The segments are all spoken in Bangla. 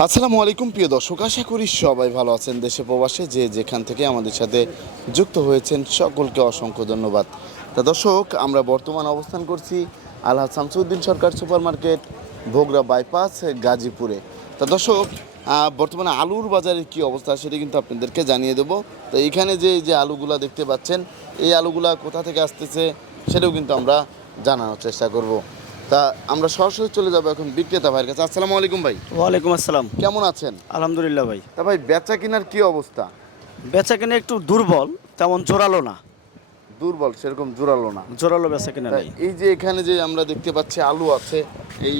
আসসালামু আলাইকুম প্রিয় দর্শক, আশা করি সবাই ভালো আছেন। দেশে প্রবাসে যে যেখান থেকে আমাদের সাথে যুক্ত হয়েছেন সকলকে অসংখ্য ধন্যবাদ। তা দর্শক, আমরা বর্তমান অবস্থান করছি আলহাজ শামসুদ্দিন সরকার সুপার মার্কেট, বগুড়া বাইপাস, গাজীপুরে। তা দর্শক, বর্তমানে আলুর বাজারের কী অবস্থা সেটা কিন্তু আপনাদেরকে জানিয়ে দেবো। তো এখানে যে আলুগুলা দেখতে পাচ্ছেন, এই আলুগুলা কোথা থেকে আসতেছে সেটাও কিন্তু আমরা জানানোর চেষ্টা করব। তা আমরা সরাসরি চলে যাবো এখন বিক্রেতা ভাইয়ের কাছে। আসসালামু আলাইকুম ভাই। ওয়ালাইকুম আসসালাম। কেমন আছেন? আলহামদুলিল্লাহ ভাই। তা ভাই, বেচা কিনার কি অবস্থা? বেচা কিনে একটু দুর্বল, তেমন জোরালো না। দুর্বল, সেরকম জোরালো না। জোরালো বেচা কিনা তা নেই। এই যে এখানে যে আমরা দেখতে পাচ্ছি আলু আছে, এই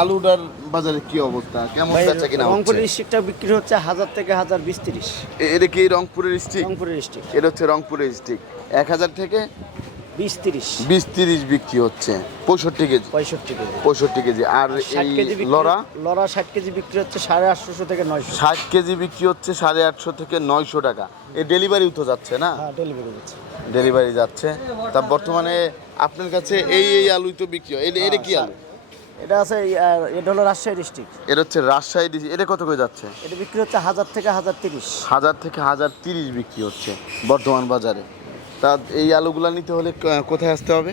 আলুটার বাজারে কি অবস্থা, কেমন ভাই, বেচা কিনা হচ্ছে? রংপুরের স্টিকটা বিক্রি হচ্ছে 1000 থেকে 1020-30। এটা কি রংপুরের স্টিক? রংপুরের স্টিক এটা হচ্ছে রংপুরের স্টিক। 1000 থেকে 20-30, 20-30 বিক্রি হচ্ছে। 65 কেজি। 65 কেজি। 65 কেজি। আর 60 এই কেজি বিক্রি, লড়া লড়া 60 কেজি বিক্রি হচ্ছে 850 থেকে 900। 60 কেজি বিক্রি হচ্ছে 850 থেকে 900 টাকা। এই ডেলিভারিও তো যাচ্ছে না? হ্যাঁ, ডেলিভারি হচ্ছে। ডেলিভারি যাচ্ছে। তা বর্তমানে আপনার কাছে এই আলুই তো বিক্রি হয়। এটা কি আলু? এটা আছে, এটা হলো রাজশাহী ডিস্ট্রিক্ট। এটা হচ্ছে রাজশাহী ডিসি। এটা কত করে যাচ্ছে? এটা বিক্রি হচ্ছে 1000 থেকে 1030। 1000 থেকে 1030 বিক্রি হচ্ছে বর্তমান বাজারে। তা এই আলুগুলা নিতে হলে কোথায় আসতে হবে?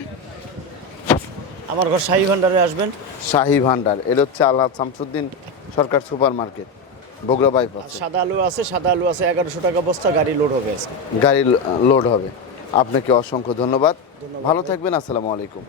আমার ঘর শাহী ভান্ডারে আসবেন। শাহী ভান্ডার। এটা হচ্ছে আলহাজ শামসুদ্দিন সরকার সুপার মার্কেট, বগুড়া আর বাইপাস। সাদা আলু আছে, সাদা আলু আছে 1100 টাকা বস্তা, গাড়ি লোড হবে আজকে। গাড়ি লোড হবে। আপনাকে অসংখ্য ধন্যবাদ। ভালো থাকবেন। আসসালামু আলাইকুম।